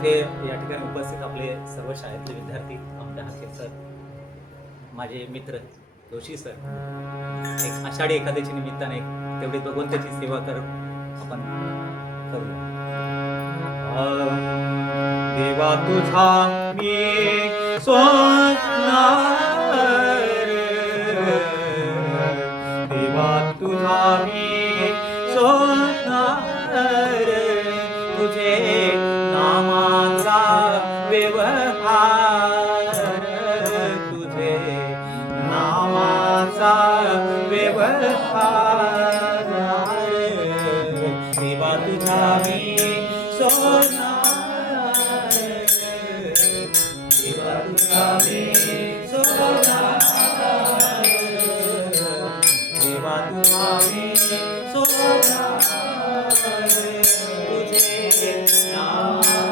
इथे या ठिकाणी उपस्थित आपले सर्व शाळेतले विद्यार्थी, आमच्या हाके सर, माझे मित्र जोशी सर, एक आषाढी एकादशी निमित्ताने तेवढी भगवंताची सेवा आपण करूया. देवा तुझा मी सोनार, देवा तुझा मी सोनार, तुझे नामाचा व्यवहार, तुझे नामाचा व्यवहार, देवा तुझा मी सोनार, देवा तुझा मी सोनार, देवा तुझा मी सोनार, तुझे नाम